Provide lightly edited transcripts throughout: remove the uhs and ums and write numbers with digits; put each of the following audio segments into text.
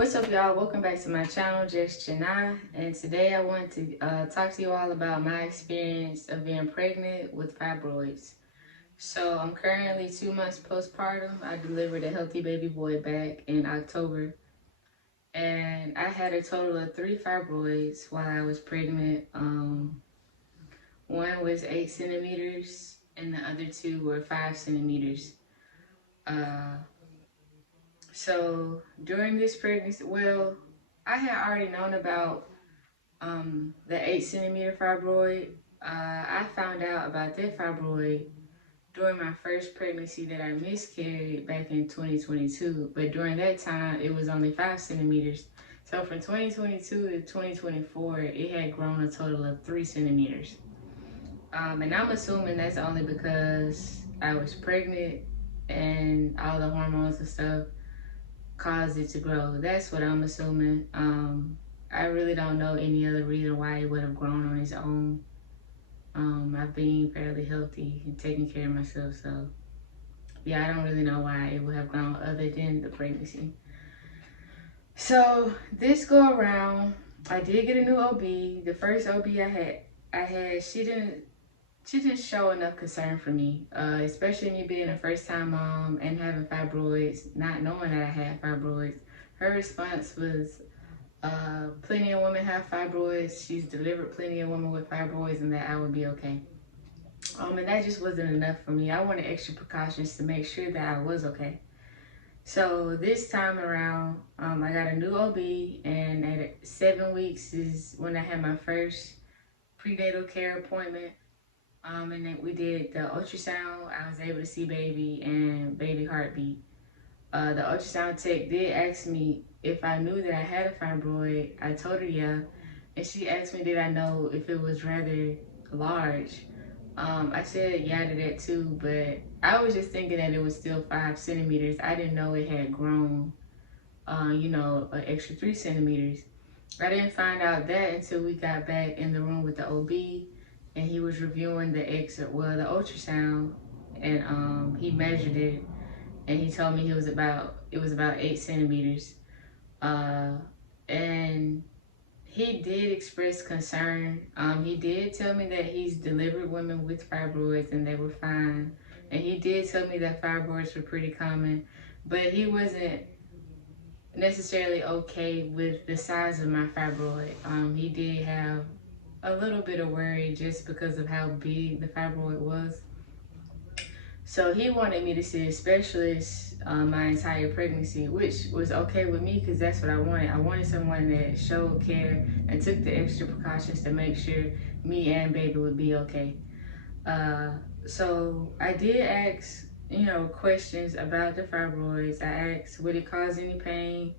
What's up, y'all? Welcome back to my channel, Just Janai, and today I want to talk to you all about my experience of being pregnant with fibroids. So I'm currently 2 months postpartum. I delivered a healthy baby boy back in October, and I had a total of 3 fibroids while I was pregnant. One was 8 centimeters, and the other 2 were 5 centimeters. So during this pregnancy, well, I had already known about the 8 centimeter fibroid. I found out about that fibroid during my first pregnancy that I miscarried back in 2022. But during that time, it was only 5 centimeters. So from 2022 to 2024, it had grown a total of 3 centimeters. And I'm assuming that's only because I was pregnant and all the hormones and stuff caused it to grow. That's what I'm assuming. I really don't know any other reason why it would have grown on its own. I've been fairly healthy and taking care of myself, so yeah, I don't really know why it would have grown other than the pregnancy. So this go around, I did get a new OB. The first OB I had, she didn't show enough concern for me, especially me being a first-time mom and having fibroids, not knowing that I had fibroids. Her response was, plenty of women have fibroids. She's delivered plenty of women with fibroids and that I would be okay. And that just wasn't enough for me. I wanted extra precautions to make sure that I was okay. So this time around, I got a new OB, and at 7 weeks is when I had my first prenatal care appointment. And then we did the ultrasound. I was able to see baby and baby heartbeat. The ultrasound tech did ask me if I knew that I had a fibroid. I told her yeah, and she asked me did I know if it was rather large. I said yeah to that too, but I was just thinking that it was still 5 centimeters. I didn't know it had grown, an extra 3 centimeters. I didn't find out that until we got back in the room with the OB, and he was reviewing the ultrasound, and he measured it, and he told me it was about 8 centimeters. And he did express concern. He did tell me that he's delivered women with fibroids and they were fine. And he did tell me that fibroids were pretty common, but he wasn't necessarily okay with the size of my fibroid. He did have a little bit of worry just because of how big the fibroid was. So he wanted me to see a specialist my entire pregnancy, which was okay with me because that's what I wanted. I wanted someone that showed care and took the extra precautions to make sure me and baby would be okay. So I did ask, questions about the fibroids. I asked, would it cause any pain?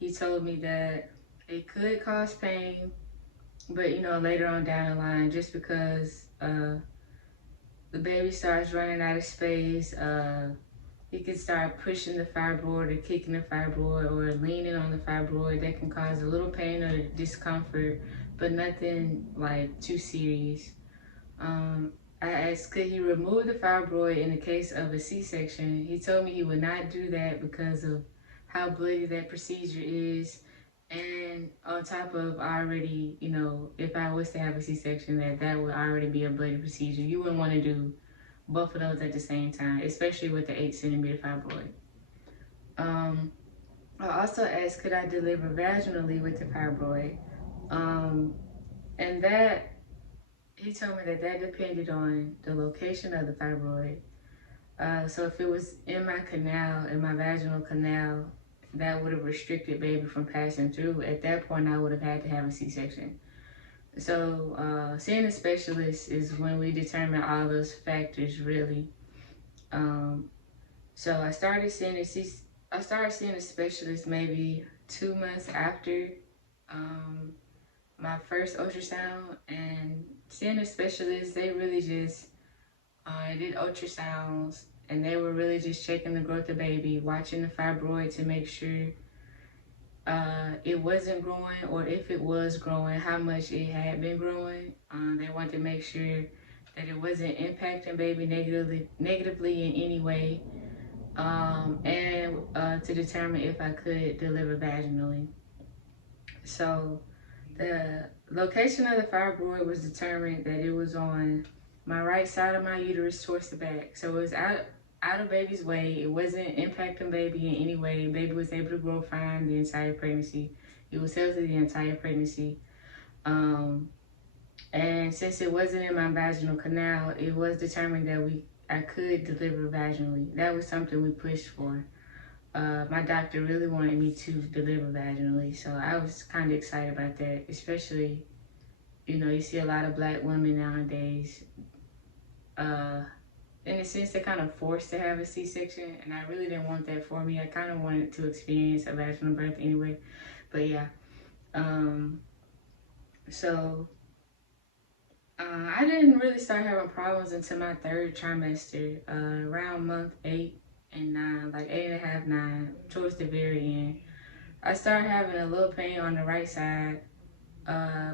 He told me that it could cause pain, but later on down the line, just because the baby starts running out of space, he can start pushing the fibroid or kicking the fibroid or leaning on the fibroid. That can cause a little pain or discomfort, but nothing like too serious. I asked, could he remove the fibroid in the case of a C-section? He told me he would not do that because of how bloody that procedure is. And on top of already, if I was to have a C-section, that would already be a bloody procedure. You wouldn't want to do both of those at the same time, especially with the 8 centimeter fibroid. I also asked, could I deliver vaginally with the fibroid? And that, he told me that depended on the location of the fibroid. So if it was in my canal, in my vaginal canal, that would have restricted baby from passing through. At that point, I would have had to have a C-section. So seeing a specialist is when we determine all those factors, really. So I started seeing a specialist maybe 2 months after my first ultrasound, and seeing a specialist, they really just did ultrasounds, and they were really just checking the growth of baby, watching the fibroid to make sure it wasn't growing, or if it was growing, how much it had been growing. They wanted to make sure that it wasn't impacting baby negatively in any way. and to determine if I could deliver vaginally. So the location of the fibroid was determined that it was on my right side of my uterus towards the back. So it was out of baby's way. It wasn't impacting baby in any way. Baby was able to grow fine the entire pregnancy. It was healthy the entire pregnancy. Um, and since it wasn't in my vaginal canal, it was determined that I could deliver vaginally. That was something we pushed for. My doctor really wanted me to deliver vaginally, so I was kind of excited about that. Especially, you see a lot of black women nowadays. In a sense, they're kind of forced to have a C-section, and I really didn't want that for me. I kind of wanted to experience a vaginal birth anyway. But yeah, so I didn't really start having problems until my third trimester, around month 8 and 9, like 8.5, 9, towards the very end. I started having a little pain on the right side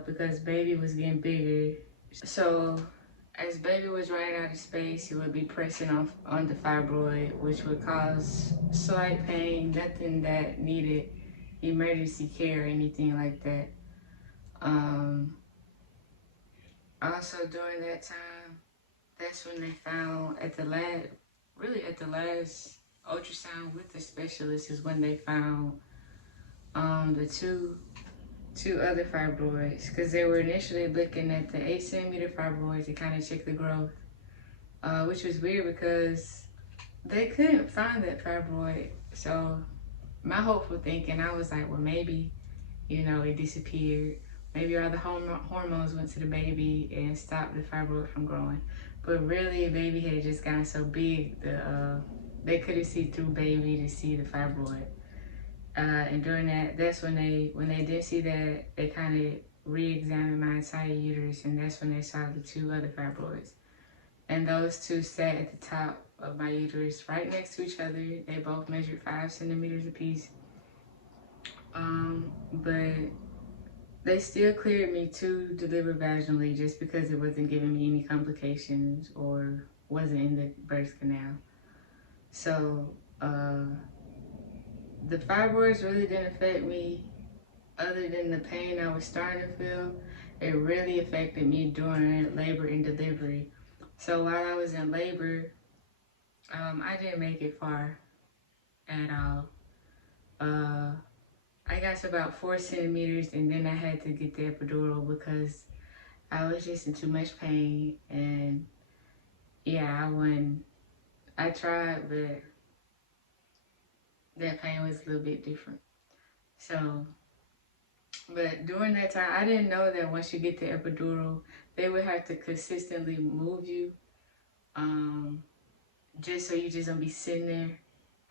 because baby was getting bigger. So as baby was running out of space, it would be pressing off on the fibroid, which would cause slight pain, nothing that needed emergency care or anything like that. Also during that time, that's when they found at the last ultrasound with the specialist is when they found the two other fibroids, because they were initially looking at the 8 centimeter fibroids to kind of check the growth, which was weird because they couldn't find that fibroid. So my hopeful thinking, I was like, well, maybe, it disappeared. Maybe all the hormones went to the baby and stopped the fibroid from growing. But really, baby had just gotten so big, they couldn't see through baby to see the fibroid. And during that's when they did see that, they kind of re-examined my entire uterus, and that's when they saw the two other fibroids. And those two sat at the top of my uterus, right next to each other. They both measured 5 centimeters apiece. But they still cleared me to deliver vaginally just because it wasn't giving me any complications or wasn't in the birth canal. So, the fibroids really didn't affect me other than the pain I was starting to feel. It really affected me during labor and delivery. So while I was in labor, I didn't make it far at all. I got to about 4 centimeters, and then I had to get the epidural because I was just in too much pain. And yeah, I tried, but that pain was a little bit different. So, but during that time, I didn't know that once you get the epidural, they would have to consistently move you, just so you just don't be sitting there.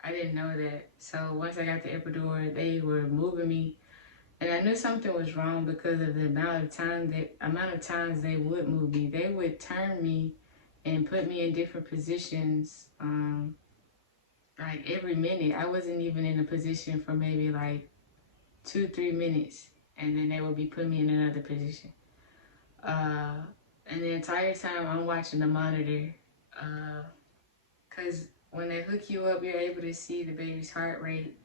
I didn't know that. So once I got the epidural, they were moving me, and I knew something was wrong because of the amount of times they would move me. They would turn me and put me in different positions, like every minute. I wasn't even in a position for maybe like 2-3 minutes, and then they would be putting me in another position. And the entire time I'm watching the monitor, because when they hook you up, you're able to see the baby's heart rate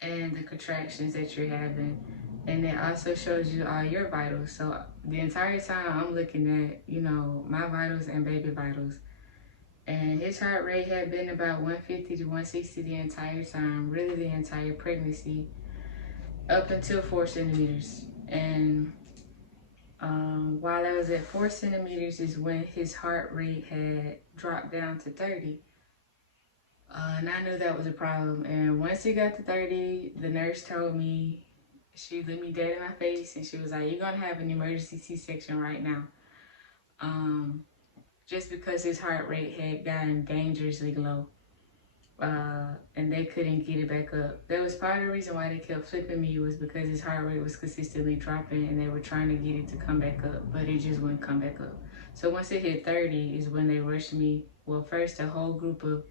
and the contractions that you're having. And it also shows you all your vitals. So the entire time I'm looking at, my vitals and baby vitals. And his heart rate had been about 150 to 160 the entire time, really the entire pregnancy, up until 4 centimeters. And while I was at 4 centimeters is when his heart rate had dropped down to 30. And I knew that was a problem. And once he got to 30, the nurse told me, she looked me dead in my face and she was like, you're going to have an emergency C-section right now. Just because his heart rate had gotten dangerously low. And they couldn't get it back up. That was part of the reason why they kept flipping me, was because his heart rate was consistently dropping and they were trying to get it to come back up, but it just wouldn't come back up. So once it hit 30 is when they rushed me. Well, first a whole group of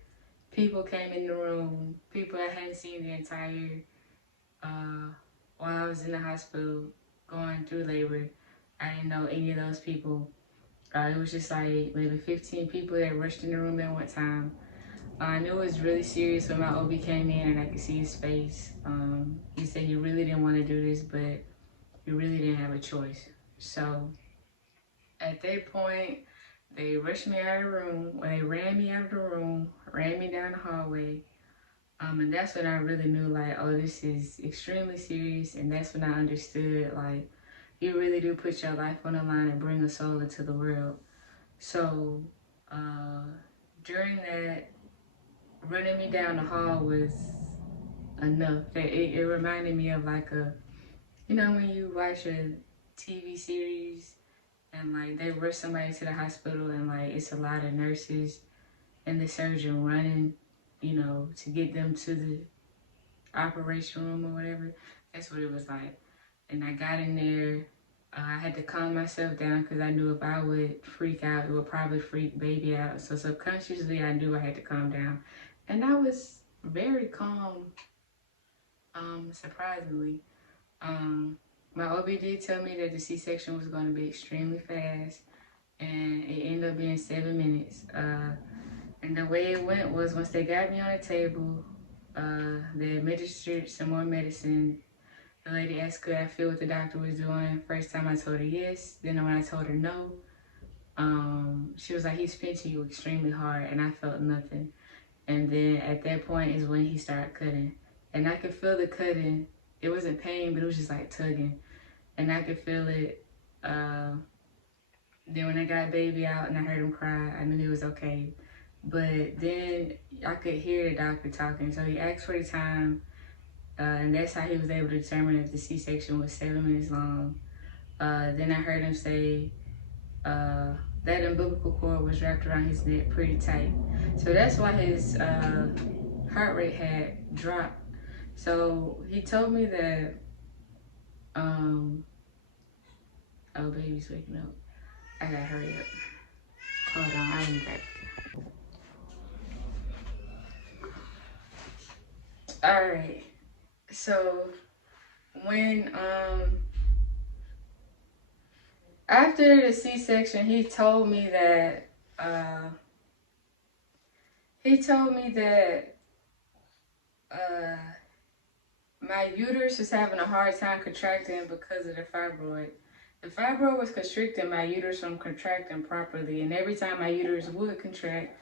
people came in the room, people I hadn't seen the entire, while I was in the hospital going through labor. I didn't know any of those people. It was just like maybe 15 people that rushed in the room at one time. I knew it was really serious when my OB came in and I could see his face. He said he really didn't want to do this, but he really didn't have a choice. So at that point, they rushed me out of the room. When they ran me out of the room, ran me down the hallway. And that's when I really knew, like, oh, this is extremely serious. And that's when I understood, like, you really do put your life on the line and bring a soul into the world. So during that, running me down the hall was enough. That it reminded me of like when you watch a TV series and like they rush somebody to the hospital and like it's a lot of nurses and the surgeon running, to get them to the operation room or whatever. That's what it was like. And I got in there. I had to calm myself down because I knew if I would freak out, it would probably freak baby out. So subconsciously, I knew I had to calm down. And I was very calm, surprisingly. My OB did tell me that the C-section was going to be extremely fast, and it ended up being 7 minutes. And the way it went was once they got me on the table, they administered some more medicine. The lady asked could I feel what the doctor was doing. First time I told her yes. Then when I told her no, she was like, he's pinching you extremely hard, and I felt nothing. And then at that point is when he started cutting. And I could feel the cutting. It wasn't pain, but it was just like tugging. And I could feel it. Then when I got baby out and I heard him cry, I knew he was okay. But then I could hear the doctor talking. So he asked for the time. And that's how he was able to determine if the C-section was 7 minutes long. Then I heard him say that umbilical cord was wrapped around his neck pretty tight. So that's why his heart rate had dropped. So he told me that, oh, baby's waking up. I gotta hurry up. Hold on, I'll be back. All right. So when after the C-section, he told me that my uterus was having a hard time contracting because of the fibroid. The fibroid was constricting my uterus from contracting properly, and every time my uterus would contract,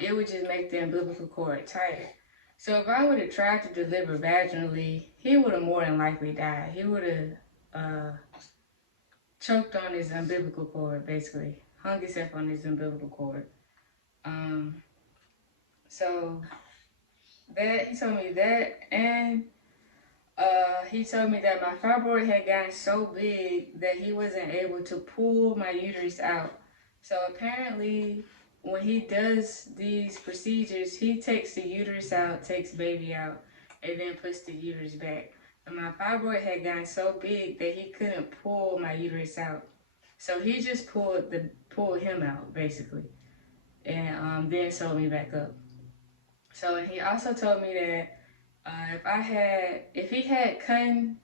it would just make the umbilical cord tighter. So if I would have tried to deliver vaginally, he would have more than likely died. He would have choked on his umbilical cord, basically. Hung himself on his umbilical cord. So that, he told me that, and he told me that my fibroid had gotten so big that he wasn't able to pull my uterus out. So apparently, when he does these procedures, he takes the uterus out, takes baby out, and then puts the uterus back. But my fibroid had gotten so big that he couldn't pull my uterus out. So he just pulled him out, basically, and then sewed me back up. So he also told me that if he had cutting,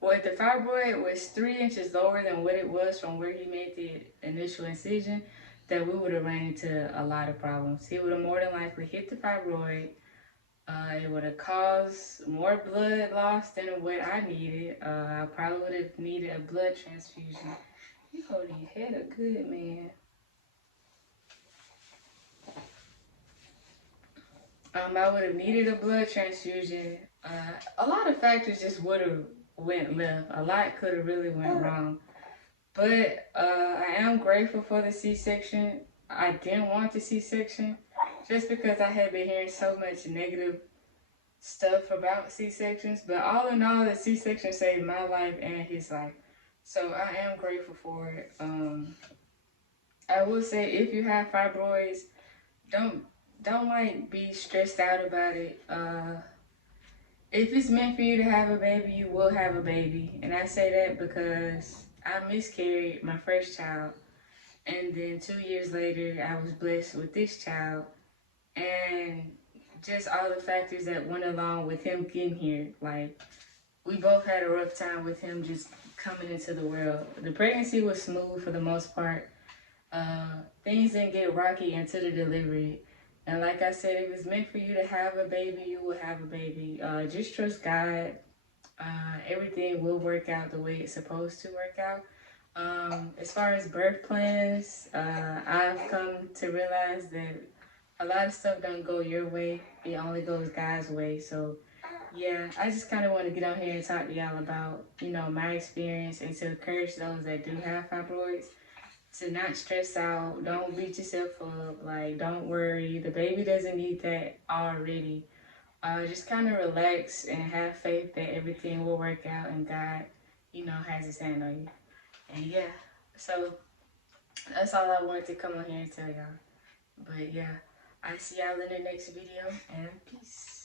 well, if the fibroid was 3 inches lower than what it was from where he made the initial incision, that we would have ran into a lot of problems. He would have more than likely hit the fibroid. It would have caused more blood loss than what I needed. I probably would have needed a blood transfusion. You holding your head up good, man. I would have needed a blood transfusion. A lot of factors just would have went left. A lot could have really went wrong. But I am grateful for the C-section. I didn't want the C-section just because I had been hearing so much negative stuff about C-sections. But all in all, the C-section saved my life and his life. So I am grateful for it. I will say, if you have fibroids, don't like be stressed out about it. If it's meant for you to have a baby, you will have a baby. And I say that because I miscarried my first child, and then 2 years later I was blessed with this child, and just all the factors that went along with him getting here. Like, we both had a rough time with him just coming into the world. The pregnancy was smooth for the most part. Things didn't get rocky until the delivery. And like I said, if it's meant for you to have a baby, you will have a baby. Just trust God. Everything will work out the way it's supposed to work out. As far as birth plans, I've come to realize that a lot of stuff don't go your way. It only goes God's way. So yeah, I just kind of want to get on here and talk to y'all about, my experience and to encourage those that do have fibroids to not stress out. Don't beat yourself up. Like, don't worry. The baby doesn't need that already. Just kind of relax and have faith that everything will work out and God, has his hand on you. And yeah, so that's all I wanted to come on here and tell y'all. But yeah, I see y'all in the next video and peace.